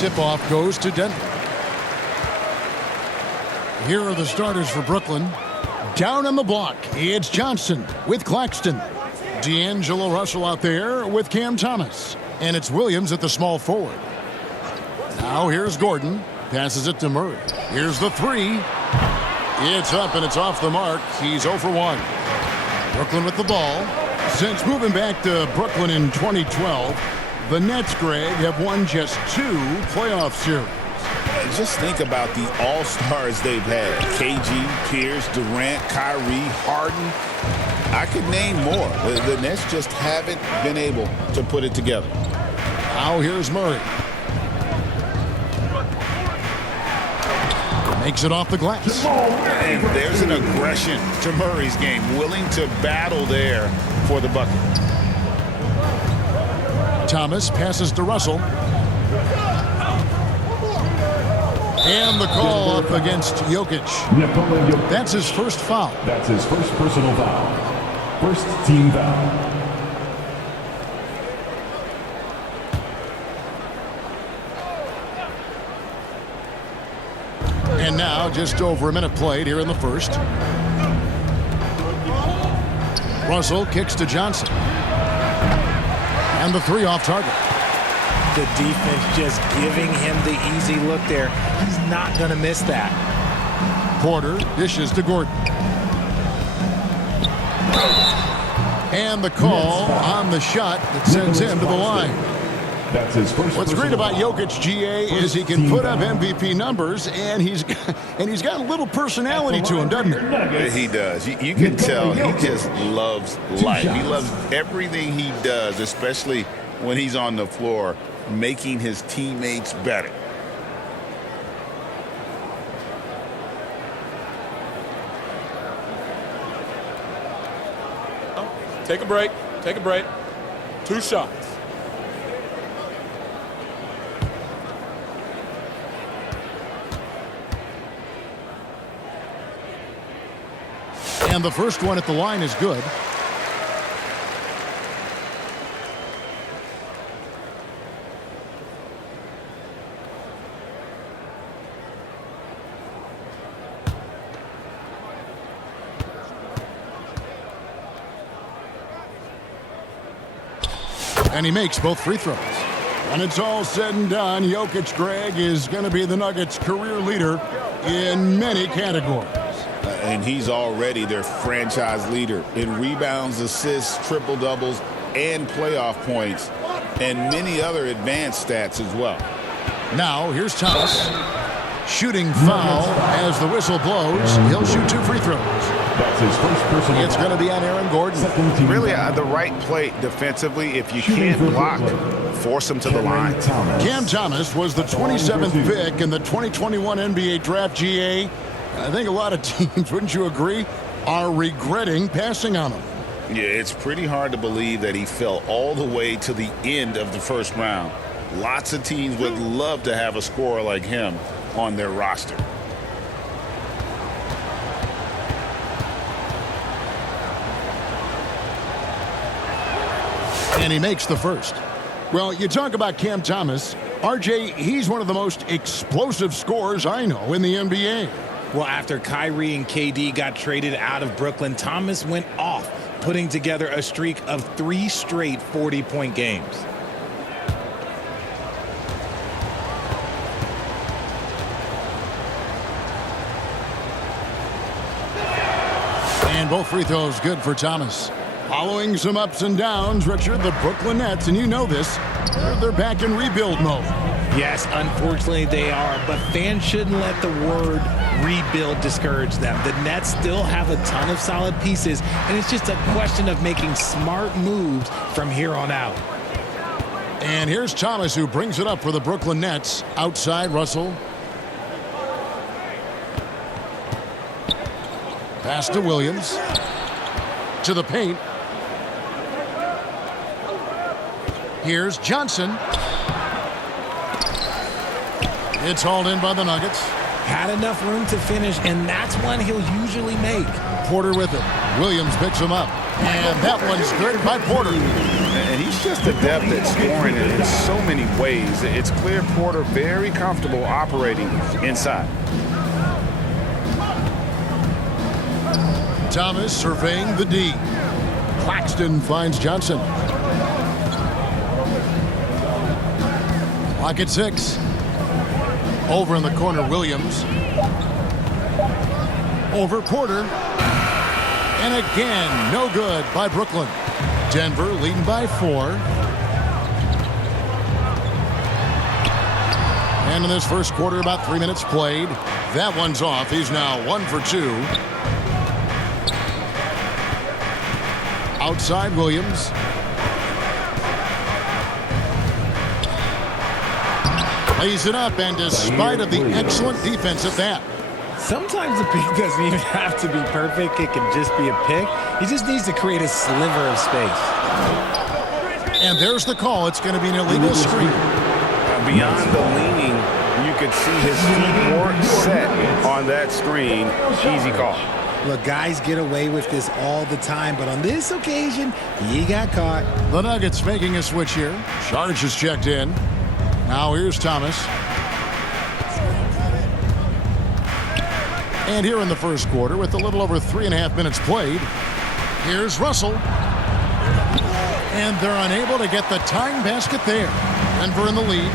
tip-off goes to Denver. Here are the starters for Brooklyn. Down on the block, it's Johnson with Claxton. D'Angelo Russell out there with Cam Thomas. And it's Williams at the small forward. Now here's Gordon. Passes it to Murray. Here's the three. It's up and it's off the mark. He's 0 for 1. Brooklyn with the ball. Since moving back to Brooklyn in 2012, the Nets, Greg, have won just 2 playoff series. Just think about the all-stars they've had. KG, Pierce, Durant, Kyrie, Harden. I could name more. The Nets just haven't been able to put it together. Now here's Murray. Makes it off the glass. And there's an aggression to Murray's game, willing to battle there for the bucket. Thomas passes to Russell. And the call up against Jokic. That's his first foul. That's his first personal foul. First team foul. And now just over a minute played here in the first. Russell kicks to Johnson. And the three off target. The defense just giving him the easy look there. He's not going to miss that. Porter dishes to Gordon. And the call on the shot that sends him to the line. That's his first. What's great about Jokic, GA, is he can put up MVP numbers, and he's got a little personality to him, doesn't he? He does. You can tell he just loves life. He loves everything he does, especially when he's on the floor, making his teammates better. Take a break. Take a break. 2 shots. And the first one at the line is good. And he makes both free throws. When it's all said and done, Jokic, Greg, is going to be the Nuggets' career leader in many categories. And he's already their franchise leader in rebounds, assists, triple-doubles, and playoff points, and many other advanced stats as well. Now, here's Thomas. Shooting foul as the whistle blows. He'll shoot 2 free throws. That's his first personal. It's going to be on Aaron Gordon. Really, the right play defensively. If you can't block, force him to the line. Cam Thomas was the 27th pick in the 2021 NBA Draft, GA. I think a lot of teams, wouldn't you agree, are regretting passing on him. Yeah, it's pretty hard to believe that he fell all the way to the end of the first round. Lots of teams would love to have a scorer like him on their roster. And he makes the first. Well, you talk about Cam Thomas. RJ, he's one of the most explosive scorers I know in the NBA. Well, after Kyrie and KD got traded out of Brooklyn, Thomas went off, putting together a streak of 3 straight 40-point games. And both free throws good for Thomas. Following some ups and downs, Richard, the Brooklyn Nets, and you know this, they're back in rebuild mode. Yes, unfortunately they are, but fans shouldn't let the word rebuild discourage them. The Nets still have a ton of solid pieces, and it's just a question of making smart moves from here on out. And here's Thomas, who brings it up for the Brooklyn Nets. Outside, Russell. Pass to Williams. To the paint. Here's Johnson. It's hauled in by the Nuggets. Had enough room to finish, and that's one he'll usually make. Porter with it. Williams picks him up. And that one's good by Porter. And he's just adept at scoring in so many ways. It's clear Porter very comfortable operating inside. Thomas surveying the D. Claxton finds Johnson. Clock at 6. Over in the corner, Williams. Over Porter. And again, no good by Brooklyn. Denver leading by 4. And in this first quarter, about 3 minutes played. That one's off. He's now 1 for 2. Outside Williams. Lays it up, and despite of the excellent defense at that. Sometimes the pick doesn't even have to be perfect. It can just be a pick. He just needs to create a sliver of space. And there's the call. It's going to be an illegal screen. Beyond the leaning, you could see his feet weren't set on that screen. Easy call. Look, guys get away with this all the time, but on this occasion, he got caught. The Nuggets making a switch here. Saric is checked in. Now here's Thomas. And here in the first quarter, with a little over 3.5 minutes played, here's Russell. And they're unable to get the tying basket there. Denver in the lead.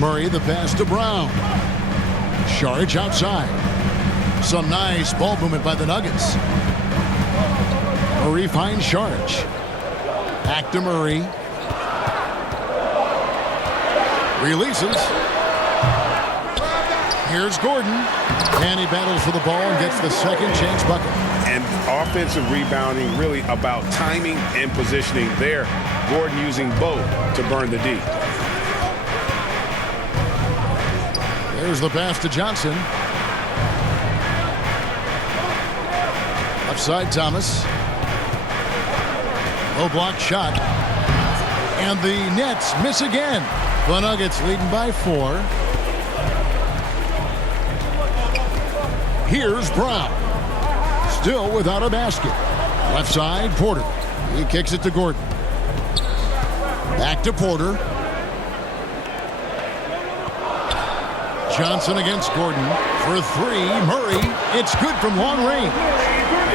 Murray the pass to Brown. Saric outside. Some nice ball movement by the Nuggets. Murray finds Saric. Back to Murray. Releases. Here's Gordon. And he battles for the ball and gets the second chance bucket. And offensive rebounding really about timing and positioning there. Gordon using both to burn the D. There's the pass to Johnson. Left side, Thomas. Low block shot. And the Nets miss again. The Nuggets leading by 4. Here's Brown. Still without a basket. Left side, Porter. He kicks it to Gordon. Back to Porter. Johnson against Gordon for 3. Murray, it's good from long range.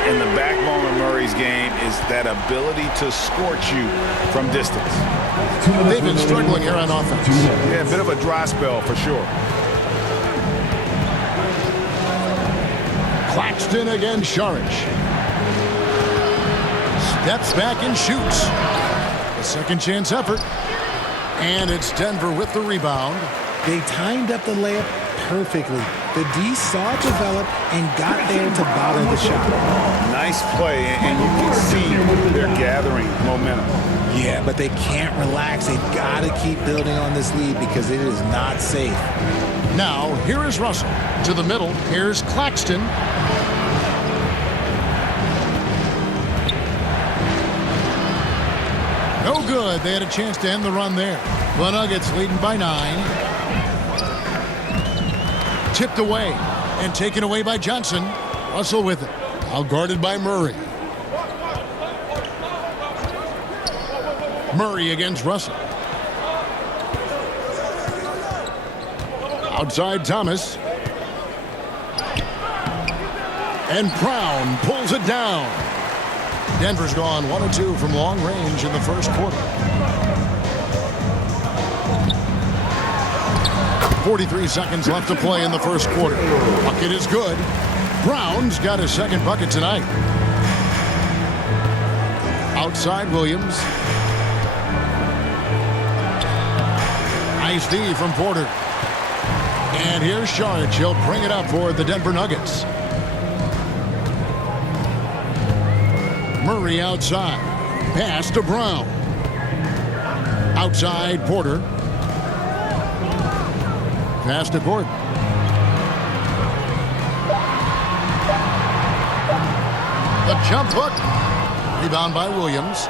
And the backbone of Murray's game is that ability to scorch you from distance. They've been struggling here on offense. Yeah, a bit of a dry spell for sure. Claxton against Saric. Steps back and shoots. A second chance effort. And it's Denver with the rebound. They timed up the layup perfectly. The D saw it develop and got there to bother the shot. Nice play, and you can see they're gathering momentum. Yeah, but they can't relax. They've got to keep building on this lead because it is not safe. Now, here is Russell. To the middle, here's Claxton. No good. They had a chance to end the run there. The Nuggets leading by 9. Tipped away and taken away by Johnson. Russell with it. Now guarded by Murray. Murray against Russell. Outside Thomas. And Brown pulls it down. Denver's gone 1 of 2 from long range in the first quarter. 43 seconds left to play in the first quarter. Bucket is good. Brown's got his second bucket tonight. Outside Williams. Nice D from Porter. And here's Saric. He'll bring it up for the Denver Nuggets. Murray outside. Pass to Brown. Outside Porter. Pass to Gordon. The jump hook. Rebound by Williams.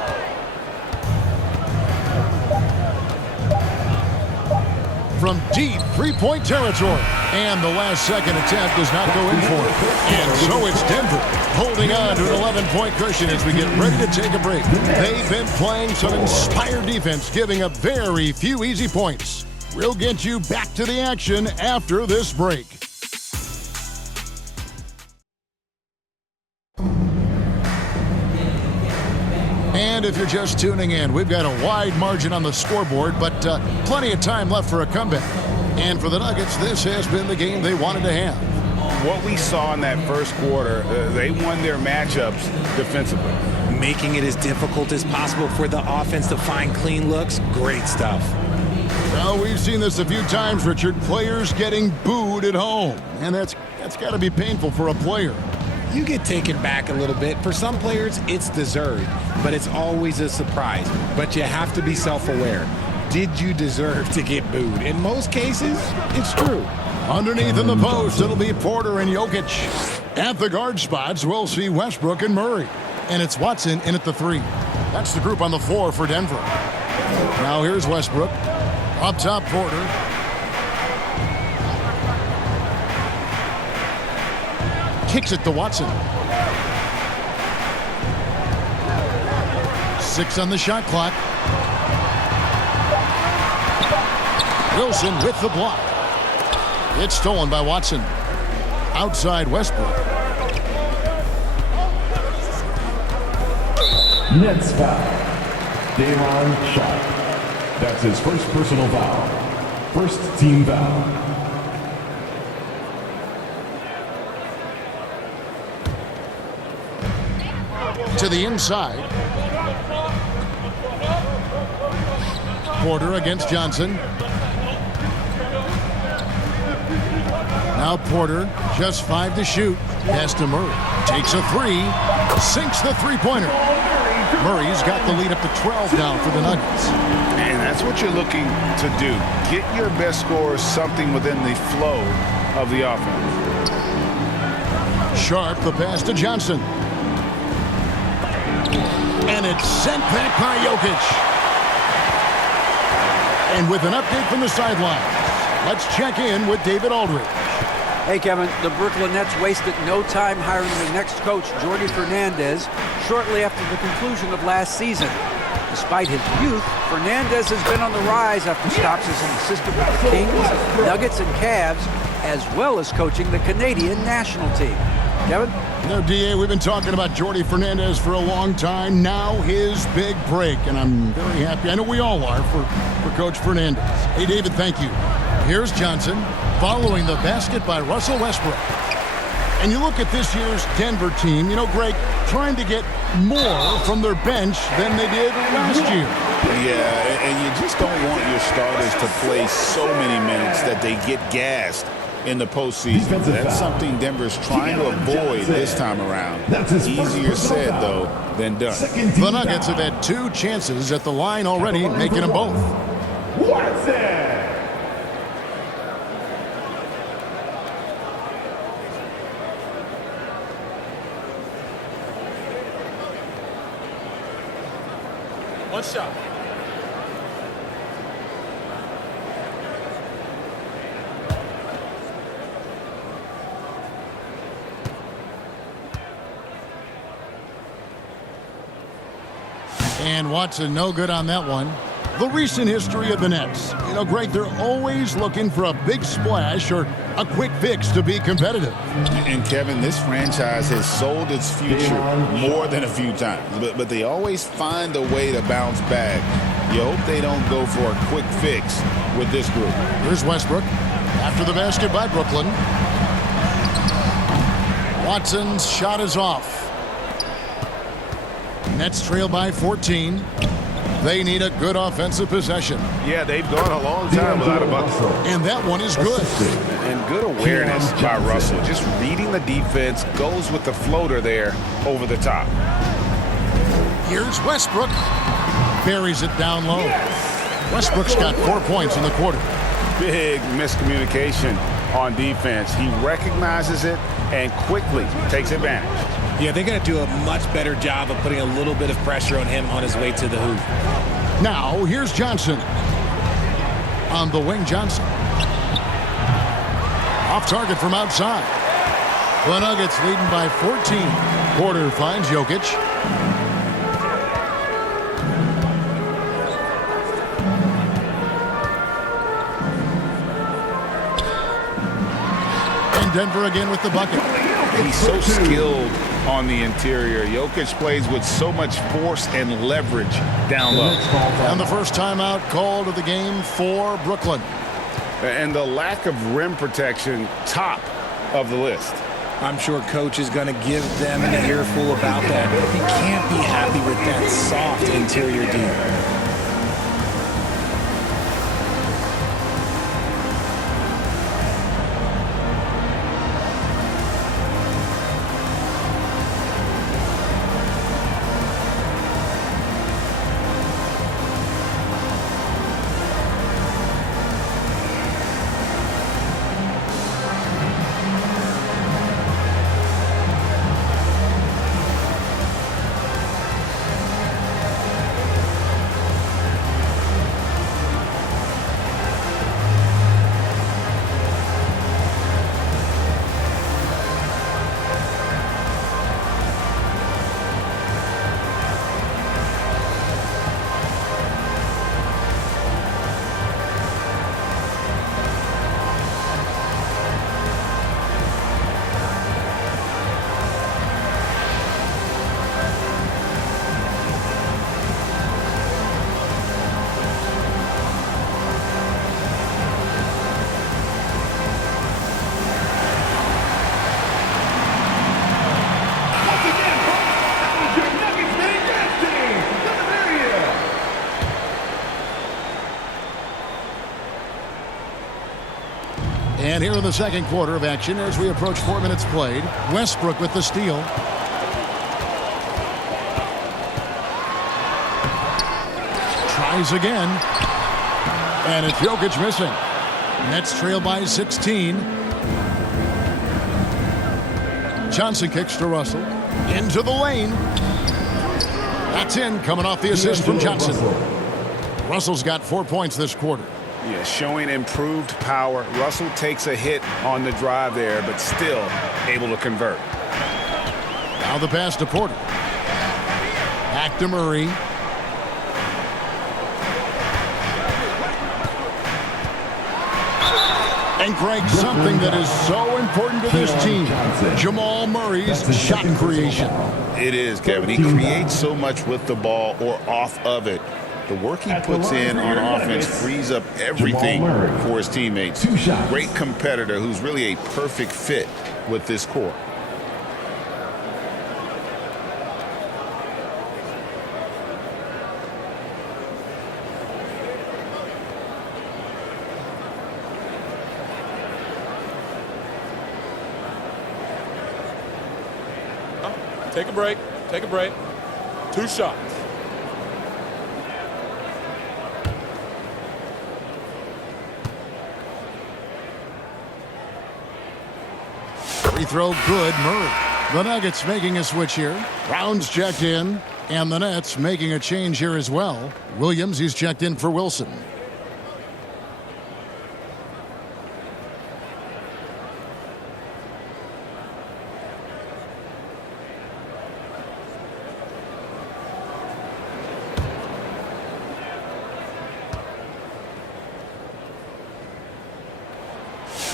From deep three-point territory. And the last second attempt does not go in for it. And so it's Denver holding on to an 11-point cushion as we get ready to take a break. They've been playing some inspired defense, giving up very few easy points. We'll get you back to the action after this break. And if you're just tuning in, we've got a wide margin on the scoreboard, but plenty of time left for a comeback. And for the Nuggets, this has been the game they wanted to have. What we saw in that first quarter, they won their matchups defensively. Making it as difficult as possible for the offense to find clean looks. Great stuff. Well, we've seen this a few times, Richard. Players getting booed at home. And that's got to be painful for a player. You get taken back a little bit. For some players, it's deserved, but it's always a surprise. But you have to be self-aware. Did you deserve to get booed? In most cases, it's true. Underneath in the post, it'll be Porter and Jokic. At the guard spots, we'll see Westbrook and Murray. And it's Watson in at the 3. That's the group on the floor for Denver. Now here's Westbrook. Up top, Porter. Kicks it to Watson. 6 on the shot clock. Wilson with the block. It's stolen by Watson. Outside Westbrook. Nets foul. Daron Sharp. That's his first personal foul. First team foul. To the inside. Porter against Johnson. Now Porter, just 5 to shoot. Pass to Murray. Takes a 3. Sinks the three-pointer. Murray's got the lead up to 12 now for the Nuggets. And that's what you're looking to do. Get your best scorers something within the flow of the offense. Sharp, the pass to Johnson. And it's sent back by Jokic. And with an update from the sideline, let's check in with David Aldridge. Hey, Kevin, the Brooklyn Nets wasted no time hiring their next coach, Jordi Fernandez, shortly after the conclusion of last season. Despite his youth, Fernandez has been on the rise after stops as an assistant with the Kings, Nuggets, and Cavs, as well as coaching the Canadian national team. Kevin? You know, DA, we've been talking about Jordi Fernandez for a long time. Now his big break, and I'm very happy. I know we all are for Coach Fernandez. Hey, David, thank you. Here's Johnson following the basket by Russell Westbrook. And you look at this year's Denver team, you know, Greg, trying to get more from their bench than they did last year. Yeah, and you just don't want your starters to play so many minutes that they get gassed in the postseason. That's something Denver's trying to avoid this time around. Easier said, though, than done. The Nuggets have had 2 chances at the line already, making them both. Watson! One shot. And Watson, no good on that one. The recent history of the Nets. You know, Greg, they're always looking for a big splash or a quick fix to be competitive. And, Kevin, this franchise has sold its future more than a few times. But they always find a way to bounce back. You hope they don't go for a quick fix with this group. Here's Westbrook. After the basket by Brooklyn. Watson's shot is off. Nets trail by 14. They need a good offensive possession. Yeah, they've gone a long time without a bucket. And that one is good. And good awareness by Russell. Just reading the defense, goes with the floater there over the top. Here's Westbrook. Buries it down low. Westbrook's got 4 points in the quarter. Big miscommunication on defense. He recognizes it and quickly takes advantage. Yeah, they're going to do a much better job of putting a little bit of pressure on him on his way to the hoop. Now, here's Johnson. On the wing, Johnson. Off target from outside. The Nuggets leading by 14. Porter finds Jokic. And Denver again with the bucket. He's so skilled on the interior. Jokic plays with so much force and leverage down low. And the first timeout called of the game for Brooklyn. And the lack of rim protection, top of the list. I'm sure coach is going to give them an earful about that. He can't be happy with that soft interior D. And here in the second quarter of action as we approach 4 minutes played. Westbrook with the steal. Tries again. And it's Jokic missing. Nets trail by 16. Johnson kicks to Russell. Into the lane. That's in, coming off the assist from Johnson. Russell's got 4 points this quarter. Yeah, showing improved power. Russell takes a hit on the drive there, but still able to convert. Now the pass to Porter. Back to Murray. And Greg, something that is so important to this team, Jamal Murray's shot creation. It is, Kevin. He creates so much with the ball or off of it. The work he puts in on offense frees up everything for his teammates. Great competitor who's really a perfect fit with this core. Take a break. Take a break. 2 shots. Free throw good, Murray. The Nuggets making a switch here. Brown's checked in, and the Nets making a change here as well. Williams, he's checked in for Wilson.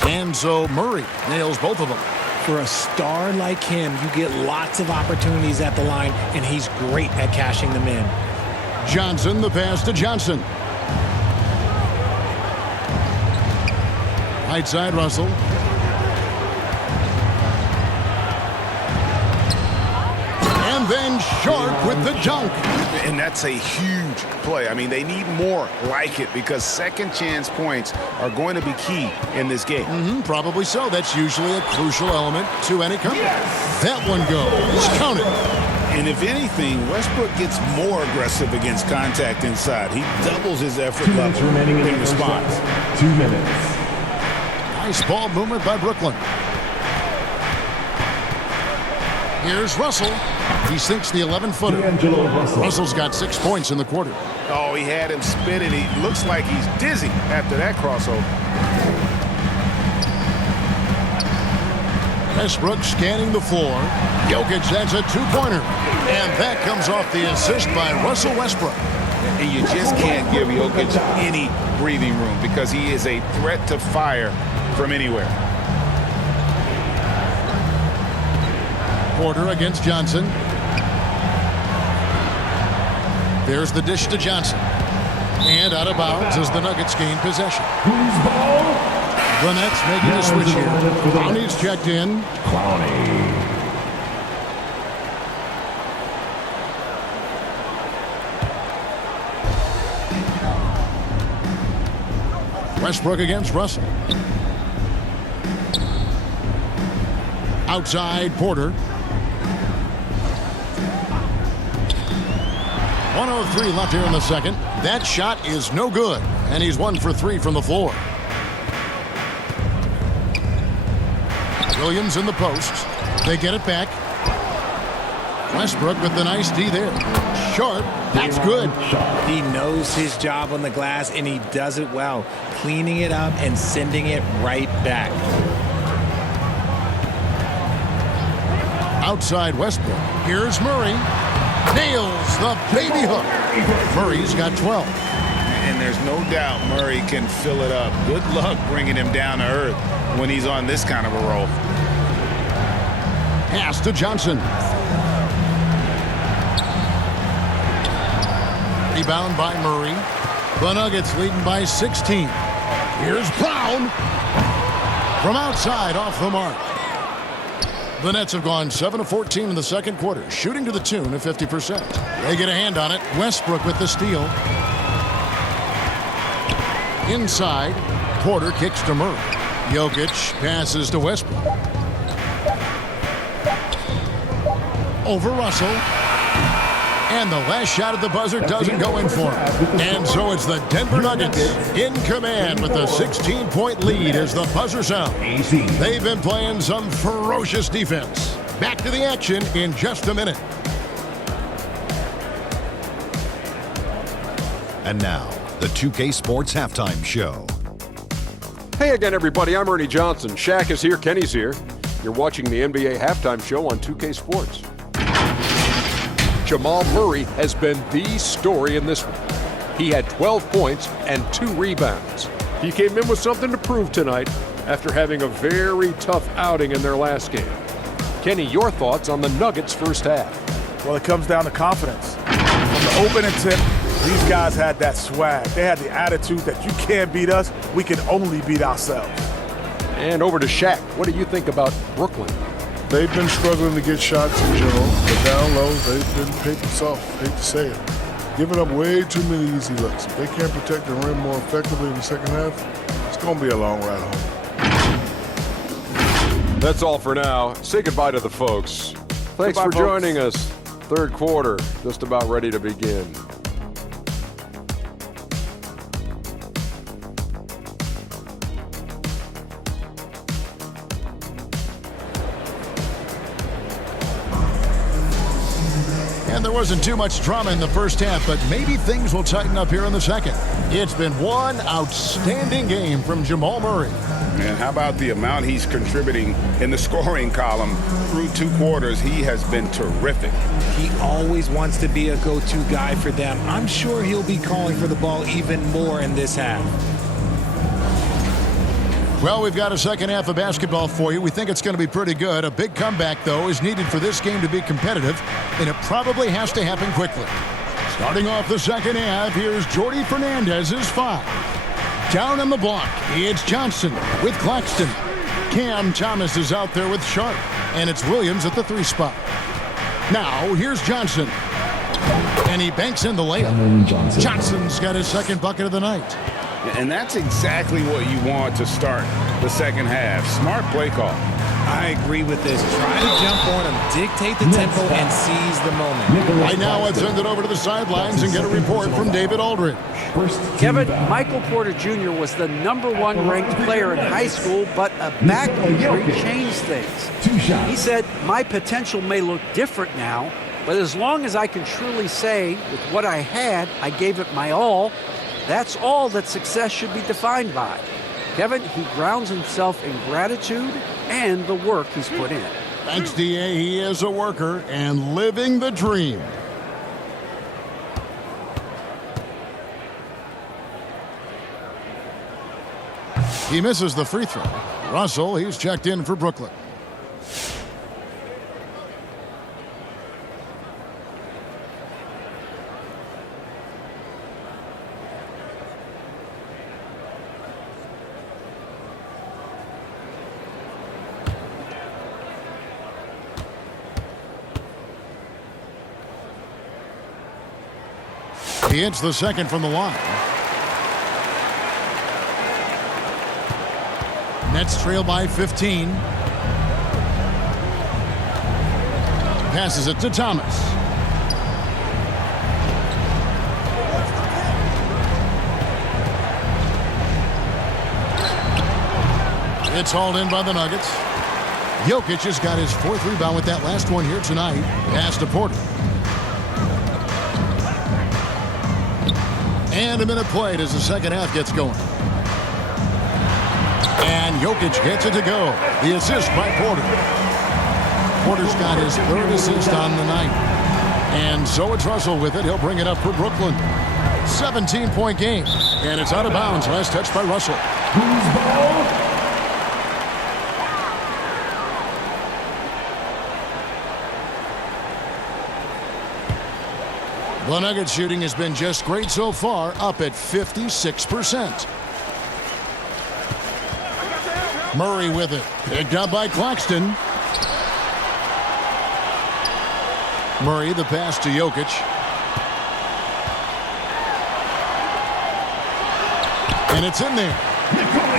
And so Murray nails both of them. For a star like him, you get lots of opportunities at the line, and he's great at cashing them in. Johnson, the pass to Johnson. Right side, Russell. And then Sharp with the dunk. And that's a huge play. I mean, they need more like it because second chance points are going to be key in this game. Probably so. That's usually a crucial element to any comeback. Yes. That one goes. Count it. And if anything, Westbrook gets more aggressive against contact inside. He doubles his effort level in response. 2 minutes. Nice ball movement by Brooklyn. Here's Russell. He sinks the 11-footer. Russell's got 6 points in the quarter. Oh, he had him spinning. He looks like he's dizzy after that crossover. Westbrook scanning the floor. Jokic, that's a two-pointer. And that comes off the assist by Russell Westbrook. And you just can't give Jokic any breathing room because he is a threat to fire from anywhere. Porter against Johnson. There's the dish to Johnson. And out of bounds as the Nuggets gain possession. Who's ball? The Nets making a switch here. Clowney's checked in. Clowney. Westbrook against Russell. Outside Porter. 1:03 left here in the second. That shot is no good, and he's 1 for 3 from the floor. Williams in the post. They get it back. Westbrook with the nice D there. Short. That's good. He knows his job on the glass, and he does it well, cleaning it up and sending it right back. Outside Westbrook. Here's Murray. Nails the baby hook. Murray's got 12. And there's no doubt Murray can fill it up. Good luck bringing him down to earth when he's on this kind of a roll. Pass to Johnson. Rebound by Murray. The Nuggets leading by 16. Here's Brown. From outside, off the mark. The Nets have gone 7 of 14 in the second quarter, shooting to the tune of 50%. They get a hand on it. Westbrook with the steal. Inside, Porter kicks to Murray. Jokic passes to Westbrook. Over Russell. And the last shot at the buzzer doesn't go in for him. And so it's the Denver Nuggets in command with a 16-point lead as the buzzer sounds. They've been playing some ferocious defense. Back to the action in just a minute. And now, the 2K Sports Halftime Show. Hey again, everybody. I'm Ernie Johnson. Shaq is here. Kenny's here. You're watching the NBA Halftime Show on 2K Sports. Jamal Murray has been the story in this one. He had 12 points and 2 rebounds. He came in with something to prove tonight after having a very tough outing in their last game. Kenny, your thoughts on the Nuggets' first half? Well, it comes down to confidence. From the opening tip, these guys had that swag. They had the attitude that you can't beat us, we can only beat ourselves. And over to Shaq. What do you think about Brooklyn? They've been struggling to get shots in general, but down low, they've been paper soft, hate to say it. Giving up way too many easy looks. If they can't protect the rim more effectively in the second half, it's going to be a long ride home. That's all for now. Say goodbye to the folks. Thanks Goodbye, for folks. joining us. Third quarter, just about ready to begin. And there wasn't too much drama in the first half, but maybe things will tighten up here in the second. It's been one outstanding game from Jamal Murray. Man, how about the amount he's contributing in the scoring column through 2 quarters? He has been terrific. He always wants to be a go-to guy for them. I'm sure he'll be calling for the ball even more in this half. Well, we've got a second half of basketball for you. We think it's going to be pretty good. A big comeback, though, is needed for this game to be competitive, and it probably has to happen quickly. Starting off the second half, here's Jordi Fernandez's 5. Down on the block, it's Johnson with Claxton. Cam Thomas is out there with Sharp, and it's Williams at the 3 spot. Now, here's Johnson. And he banks in the layup. Johnson's got his second bucket of the night. And that's exactly what you want to start the second half. Smart play call. I agree with this. Try to jump on him, dictate the tempo, and seize the moment. Right now, let's send it over to the sidelines and get a report from David Aldridge. Kevin, Michael Porter Jr. was the #1 ranked player in high school, but a back injury changed things. He said, "My potential may look different now, but as long as I can truly say with what I had, I gave it my all, that's all that success should be defined by." Kevin, he grounds himself in gratitude and the work he's put in. Thanks, D.A. He is a worker and living the dream. He misses the free throw. Russell, he's checked in for Brooklyn. He hits the second from the line. Nets trail by 15. Passes it to Thomas. It's hauled in by the Nuggets. Jokic has got his 4th rebound with that last one here tonight. Pass to Porter. And a minute played as the second half gets going. And Jokic gets it to go. The assist by Porter. Porter's got his 3rd assist on the night. And so it's Russell with it. He'll bring it up for Brooklyn. 17-point game. And it's out of bounds. Last touch by Russell. The Nuggets shooting has been just great so far, up at 56%. Murray with it. Picked up by Claxton. Murray, the pass to Jokic. And it's in there.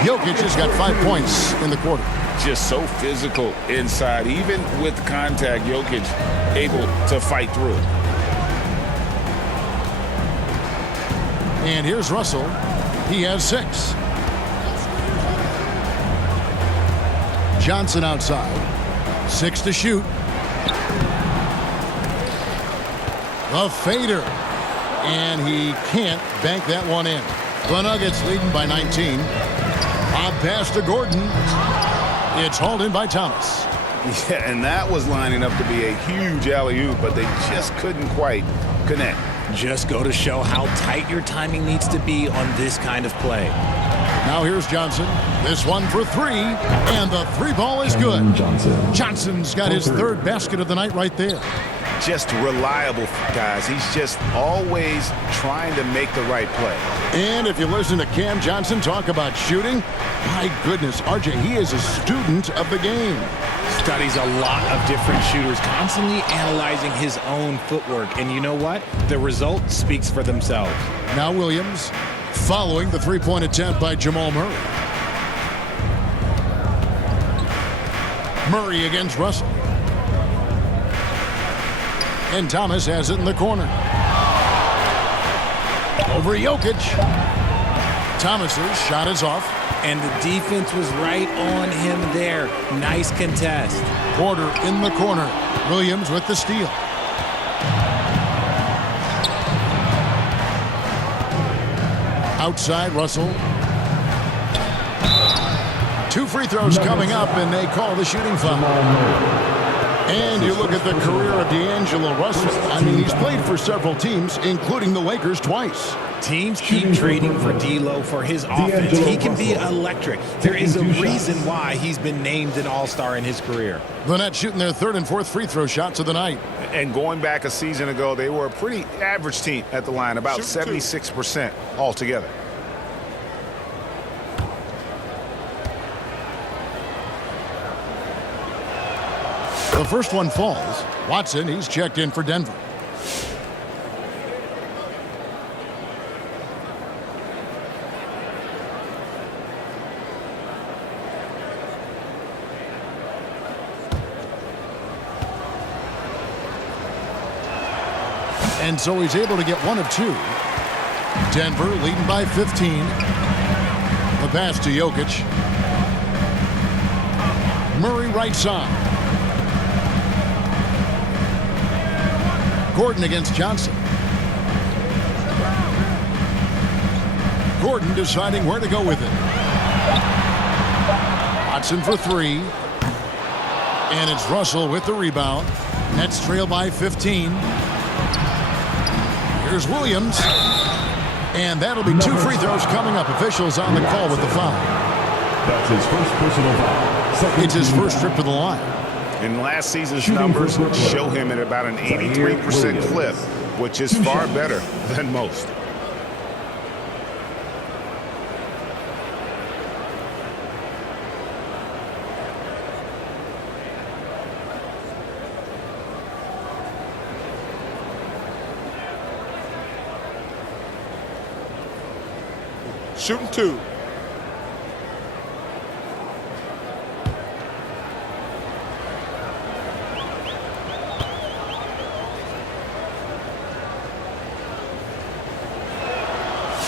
Jokic has got 5 points in the quarter. Just so physical inside. Even with contact, Jokic able to fight through. And here's Russell. He has 6. Johnson outside. 6 to shoot. A fader. And he can't bank that one in. The Nuggets leading by 19. Odd pass to Gordon. It's hauled in by Thomas. Yeah, and that was lining up to be a huge alley-oop, but they just couldn't quite connect. Just go to show how tight your timing needs to be on this kind of play. Now here's Johnson. This one for 3, and the 3 ball is good. Johnson's got his 3rd basket of the night right there. Just reliable, guys. He's just always trying to make the right play. And if you listen to Cam Johnson talk about shooting, my goodness, RJ, he is a student of the game. Studies a lot of different shooters, constantly analyzing his own footwork. And you know what? The result speaks for themselves. Now Williams following the 3-point attempt by Jamal Murray. Murray against Russell. And Thomas has it in the corner. Over Jokic. Thomas's shot is off. And the defense was right on him there. Nice contest. Porter in the corner. Williams with the steal. Outside Russell. 2 free throws coming up, and they call the shooting foul. And you look at the career of D'Angelo Russell. I mean, he's played for several teams, including the Lakers twice. Teams keep trading for D'Lo for his offense. He can be electric. There is a reason why he's been named an all-star in his career. The Nets shooting their 3rd and 4th free throw shots of the night. And going back a season ago, they were a pretty average team at the line, about 76% altogether. The first one falls. Watson, he's checked in for Denver. And so he's able to get 1 of 2. Denver leading by 15. The pass to Jokic. Murray right side. Gordon against Johnson. Gordon deciding where to go with it. Watson for 3. And it's Russell with the rebound. Nets trail by 15. Here's Williams. And that'll be 2 free throws coming up. Officials on the call with the foul. That's his first personal foul. It's his first trip to the line. And last season's numbers show him at about an 83% clip, which is far better than most. Shooting 2.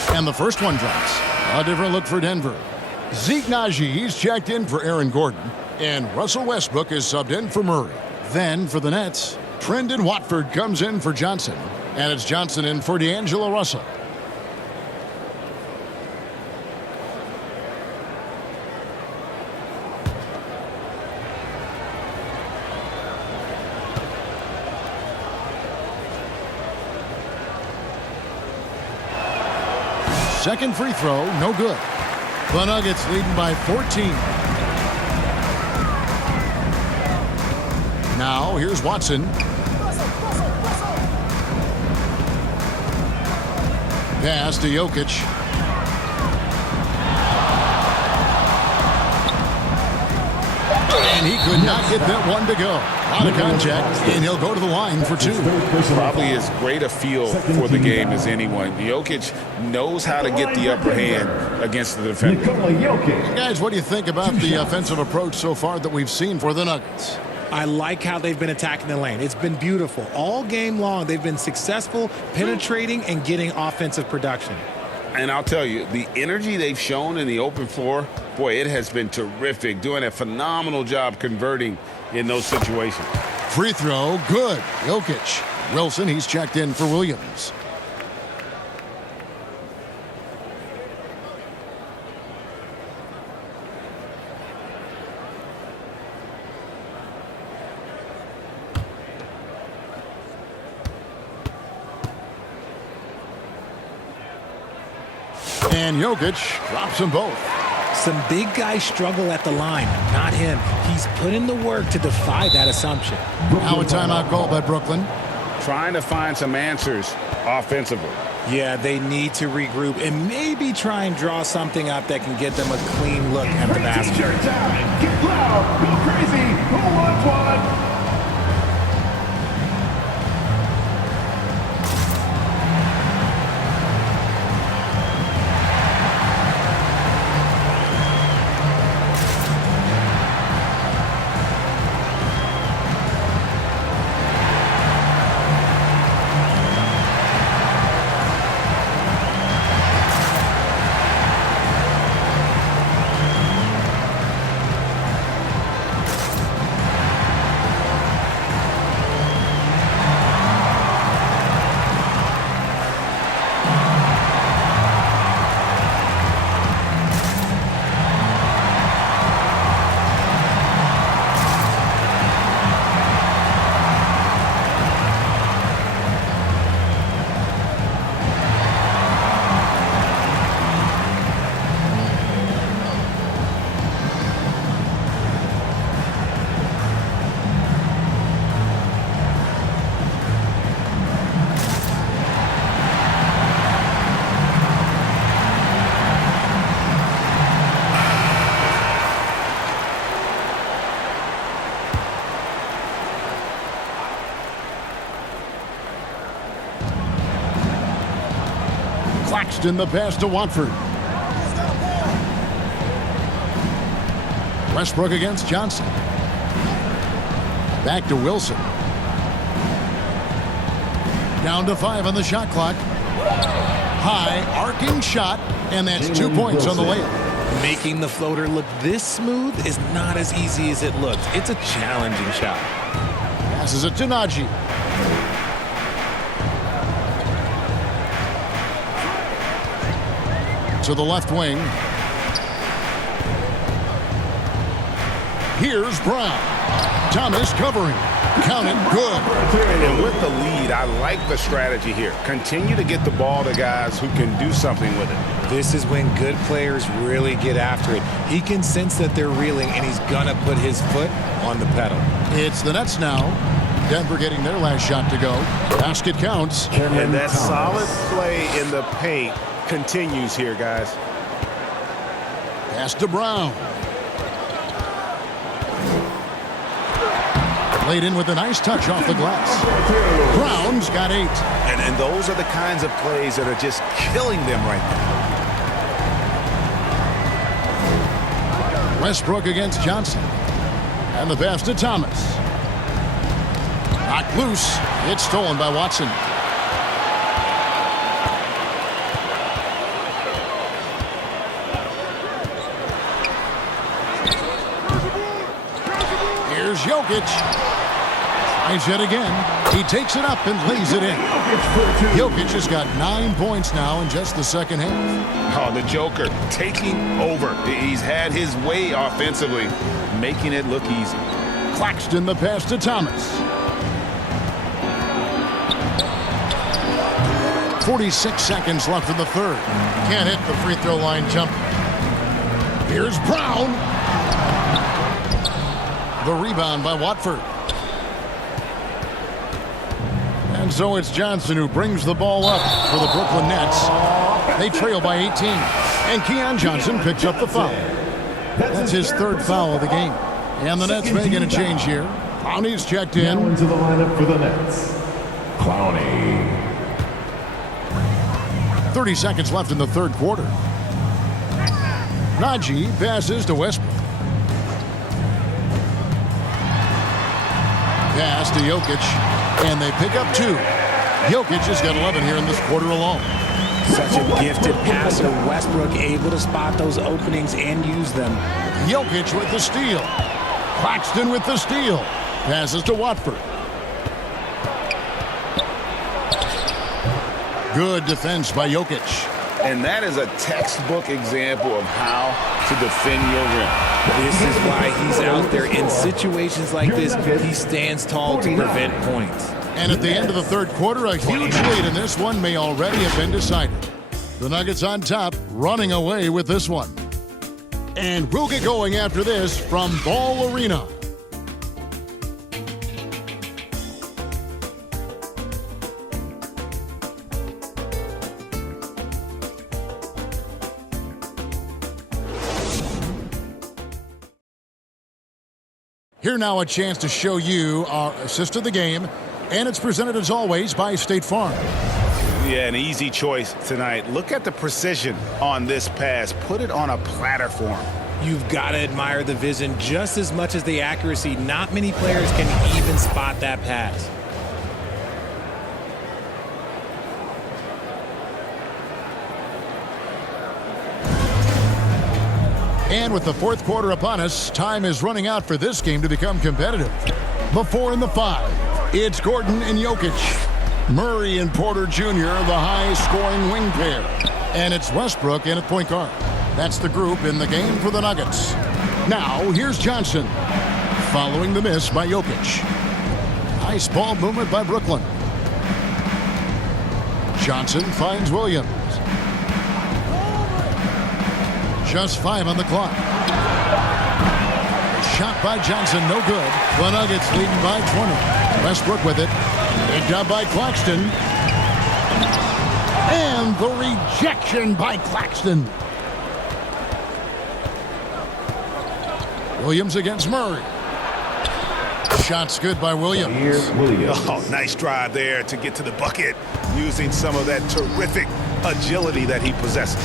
And the first one drops. A different look for Denver. Zeke Naji, he's checked in for Aaron Gordon. And Russell Westbrook is subbed in for Murray. Then for the Nets, Trendon Watford comes in for Johnson. And it's Johnson in for D'Angelo Russell. Second free throw, no good. The Nuggets leading by 14. Now, here's Watson. Pass to Jokic. And he could not get that one to go. Out of contact, and he'll go to the line for 2. Probably as great a feel for the game as anyone. Jokic knows how to get the upper hand against the defender. Guys, what do you think about the offensive approach so far that we've seen for the Nuggets? I like how they've been attacking the lane. It's been beautiful. All game long, they've been successful penetrating and getting offensive production. And I'll tell you, the energy they've shown in the open floor, boy, it has been terrific. Doing a phenomenal job converting in those situations. Free throw, good. Jokic. Wilson, he's checked in for Williams. And Jokic drops them both. Some big guys struggle at the line, not him. He's put in the work to defy that assumption. Now a timeout call by Brooklyn. Trying to find some answers offensively. Yeah, they need to regroup and maybe try and draw something up that can get them a clean look at the basket. Get loud, go crazy, who wants one? Claxton the pass to Watford. Westbrook against Johnson. Back to Wilson. Down to 5 on the shot clock. High arcing shot, and that's 2 points on the layup. Making the floater look this smooth is not as easy as it looks. It's a challenging shot. Passes it to Naji. To the left wing. Here's Brown. Thomas covering. Count it, good. And with the lead, I like the strategy here. Continue to get the ball to guys who can do something with it. This is when good players really get after it. He can sense that they're reeling, and he's going to put his foot on the pedal. It's the Nets now. Denver getting their last shot to go. Basket counts. And that solid play in the paint continues here, guys. Pass to Brown. Laid in with a nice touch off the glass. Brown's got 8. And those are the kinds of plays that are just killing them right now. Westbrook against Johnson. And the pass to Thomas. Knocked loose. It's stolen by Watson. Here's Jokic. Tries it again. He takes it up and lays it in. Jokic has got 9 points now in just the second half. Oh, the Joker taking over. He's had his way offensively, making it look easy. Claxton the pass to Thomas. 46 seconds left in the third. Can't hit the free throw line jumper. Here's Brown. The rebound by Watford. And so it's Johnson who brings the ball up for the Brooklyn Nets. They trail by 18. And Keon Johnson picks up the foul. That's his third foul of the game. And the Nets making a change here. Clowney's checked in. Now into the lineup for the Nets. Clowney. 30 seconds left in the third quarter. Najee passes to Westbrook. Pass to Jokic. And they pick up 2. Jokic has got 11 here in this quarter alone. Such a gifted passer. Westbrook able to spot those openings and use them. Jokic with the steal. Claxton with the steal. Passes to Watford. Good defense by Jokic. And that is a textbook example of how to defend your rim. This is why he's out there in situations like this. He stands tall to prevent points. And at the end of the third quarter, a huge lead in this one may already have been decided. The Nuggets on top, running away with this one. And we'll get going after this from Ball Arena. Here now a chance to show you our assist of the game, and it's presented as always by State Farm. Yeah, an easy choice tonight. Look at the precision on this pass. Put it on a platter form. You've got to admire the vision just as much as the accuracy. Not many players can even spot that pass. And with the fourth quarter upon us, time is running out for this game to become competitive. The 4 and the 5. It's Gordon and Jokic. Murray and Porter Jr., the high-scoring wing pair. And it's Westbrook in at point guard. That's the group in the game for the Nuggets. Now, here's Johnson. Following the miss by Jokic. Nice ball movement by Brooklyn. Johnson finds Williams. Just 5 on the clock. Shot by Johnson, no good. The Nuggets leading by 20. Westbrook with it. Picked up by Claxton. And the rejection by Claxton. Williams against Murray. Shot's good by Williams. Oh, nice drive there to get to the bucket using some of that terrific agility that he possesses.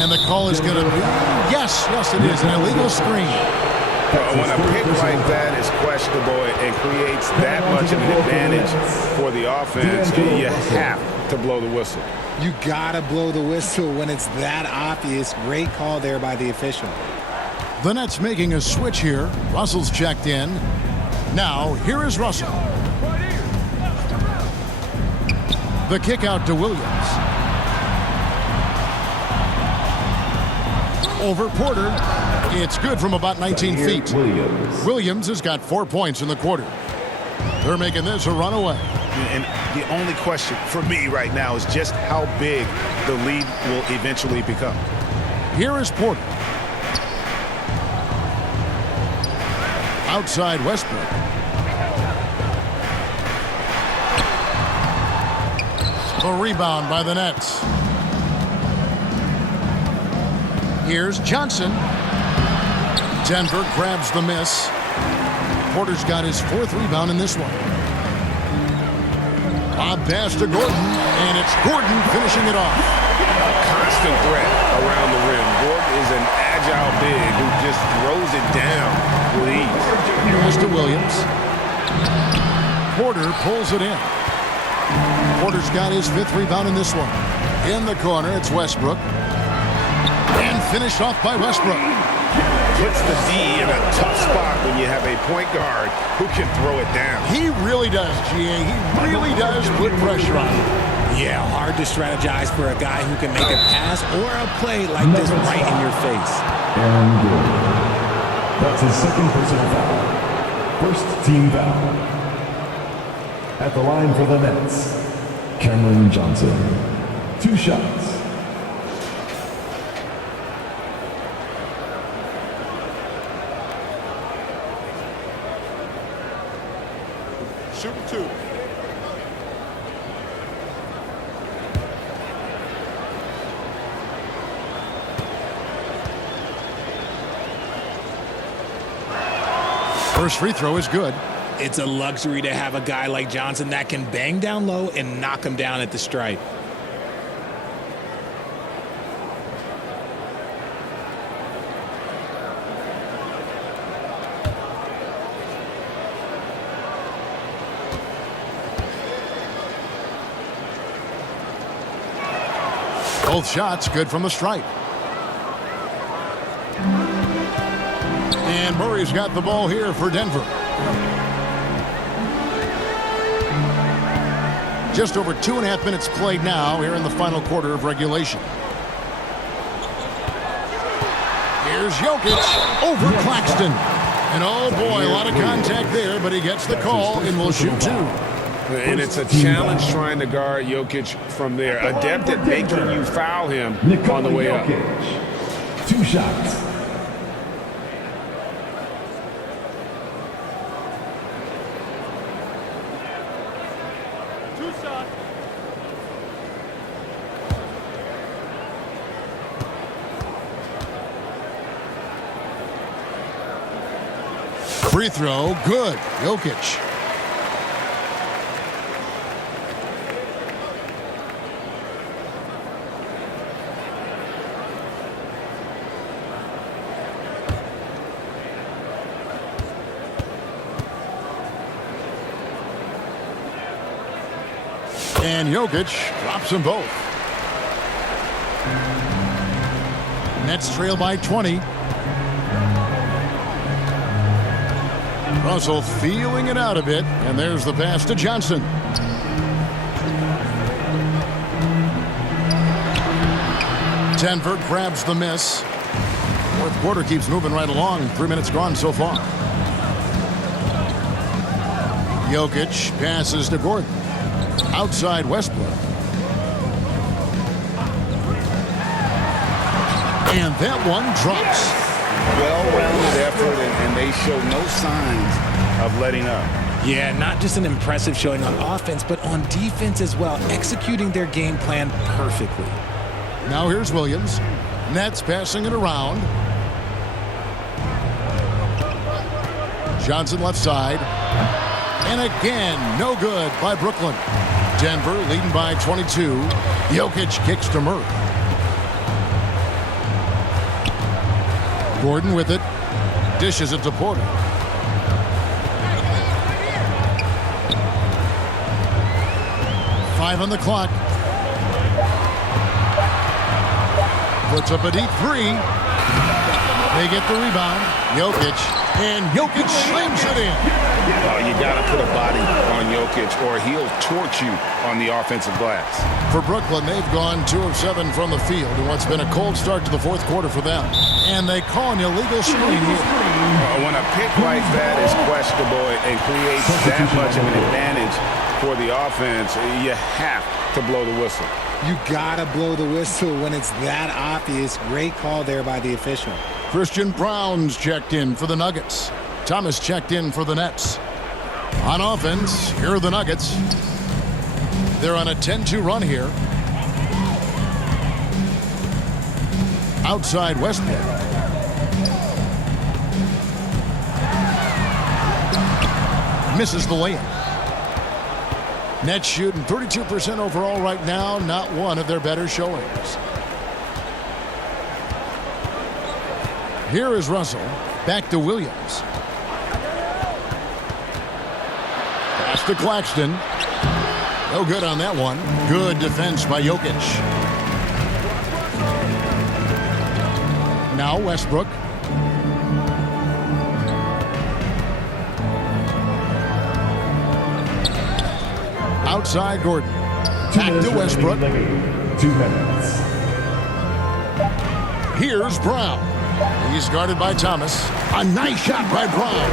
And the call is going to be, yes, it is, an illegal screen. When a pick like that is questionable and creates that much of an advantage for the offense, you have to blow the whistle. You got to blow the whistle when it's that obvious. Great call there by the official. The Nets making a switch here. Russell's checked in. Now, here is Russell. The kick out to Williams. Over Porter. It's good from about 19 feet. Williams has got 4 points in the quarter. They're making this a runaway. And the only question for me right now is just how big the lead will eventually become. Here is Porter. Outside Westbrook. The rebound by the Nets. Here's Johnson. Denver grabs the miss. Porter's got his 4th rebound in this one. Bob pass to Gordon, and it's Gordon finishing it off. A constant threat around the rim. Gordon is an agile big who just throws it down with ease. Pass to Williams. Porter pulls it in. Porter's got his 5th rebound in this one. In the corner, it's Westbrook. And finished off by Westbrook. Puts the D in a tough spot when you have a point guard who can throw it down. He really does, GA. He really does put pressure on him. Yeah, hard to strategize for a guy who can make a pass or a play like this right in your face. Aaron Gordon. That's his 2nd personal foul. 1st team foul. At the line for the Nets, Cameron Johnson. 2 shots. Shooting 2. First free throw is good. It's a luxury to have a guy like Johnson that can bang down low and knock him down at the stripe. Both shots good from the stripe. And Murray's got the ball here for Denver. Just over 2.5 minutes played now here in the final quarter of regulation. Here's Jokic over Claxton. And oh boy, a lot of contact there, but he gets the call and will shoot 2. And it's a challenge trying to guard Jokic from there. Adept at making you foul him on the way up. 2 shots. Free throw, good. Jokic. And Jokic drops them both. Nets trail by 20. Russell feeling it out a bit, and there's the pass to Johnson. Denver grabs the miss. 4th quarter keeps moving right along. 3 minutes gone so far. Jokic passes to Gordon. Outside Westbrook. And that one drops. Well-rounded effort, and they show no signs of letting up. Yeah, not just an impressive showing on offense, but on defense as well, executing their game plan perfectly. Now here's Williams. Nets passing it around. Johnson left side. And again, no good by Brooklyn. Denver leading by 22. Jokic kicks to Murray. Gordon with it. Dishes it to Porter. Five on the clock. Puts up a deep 3. They get the rebound. Jokic. And Jokic slams it in. Oh, you got to put a body on Jokic. Jokic, or he'll torch you on the offensive glass. For Brooklyn, they've gone 2 of 7 from the field in what's been a cold start to the fourth quarter for them. And they call an illegal screen here. When a pick like that is questionable and creates that much of an advantage for the offense, you have to blow the whistle. You gotta blow the whistle when it's that obvious. Great call there by the official. Christian Brown's checked in for the Nuggets. Thomas checked in for the Nets. On offense, here are the Nuggets. They're on a 10-2 run here. Outside Westbrook. Misses the layup. Nets shooting 32% overall right now, not one of their better showings. Here is Russell. Back to Williams. Pass to Claxton. No good on that one. Good defense by Jokic. Now Westbrook. Outside Gordon. Back to Westbrook. 2 minutes. Here's Brown. He's guarded by Thomas. A nice shot by Brown.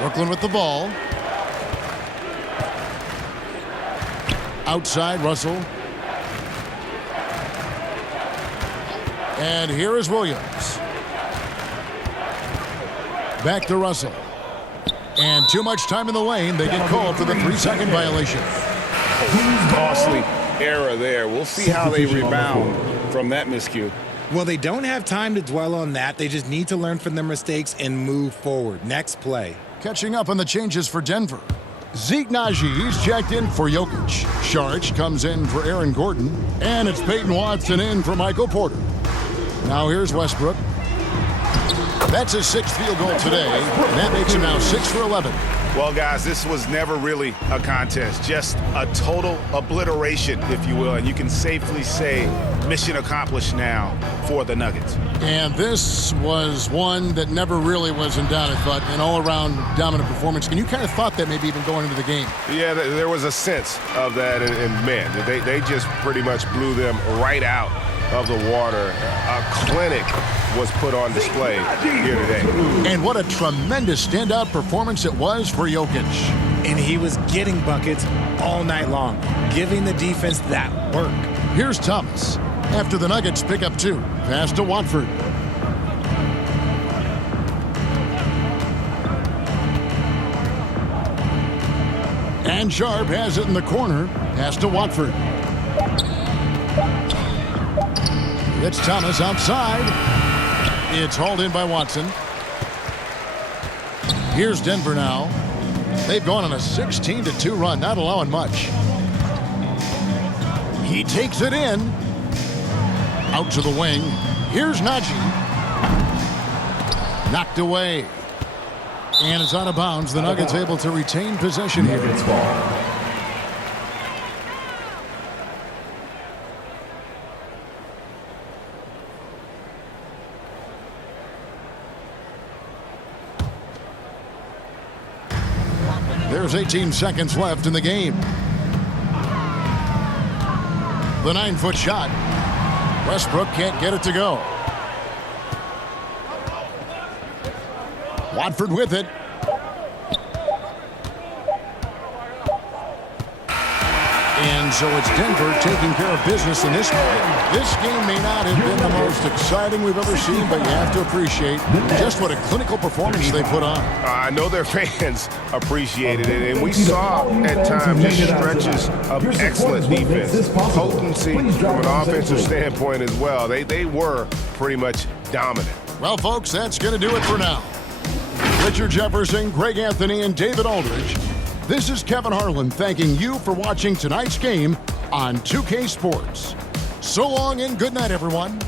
Brooklyn with the ball. Outside Russell. And here is Williams. Back to Russell. And too much time in the lane. They get called for the 3-second violation. Costly error there. We'll see how they rebound from that miscue. Well, they don't have time to dwell on that. They just need to learn from their mistakes and move forward. Next play. Catching up on the changes for Denver. Zeke Najee's checked in for Jokic. Saric comes in for Aaron Gordon. And it's Peyton Watson in for Michael Porter. Now here's Westbrook. That's his 6th field goal today. And that makes him now 6 for 11. Well, guys, this was never really a contest. Just a total obliteration, if you will. And you can safely say mission accomplished now for the Nuggets. And this was one that never really was in doubt, I thought. An all-around dominant performance. And you kind of thought that maybe even going into the game. Yeah, there was a sense of that. And man, they just pretty much blew them right out of the water. A clinic was put on display here today. And what a tremendous standout performance it was for Jokic. And he was getting buckets all night long, giving the defense that work. Here's Thomas. After the Nuggets pick up 2. Pass to Watford. And Sharp has it in the corner. Pass to Watford. It's Thomas outside. It's hauled in by Watson. Here's Denver now. They've gone on a 16-2 run, not allowing much. He takes it in. Out to the wing. Here's Najee. Knocked away. And it's out of bounds. The Nuggets able to retain possession here. Nuggets ball. There's 18 seconds left in the game. The 9-foot shot. Westbrook can't get it to go. Watford with it. And so it's Denver taking care of business in this game. This game may not have been the most exciting we've ever seen, but you have to appreciate just what a clinical performance they put on. I know their fans appreciated it, and we saw at times just stretches of excellent defense, potency from an offensive standpoint as well. They were pretty much dominant. Well, folks, that's going to do it for now. Richard Jefferson, Greg Anthony, and David Aldridge. This is Kevin Harlan thanking you for watching tonight's game on 2K Sports. So long and good night, everyone.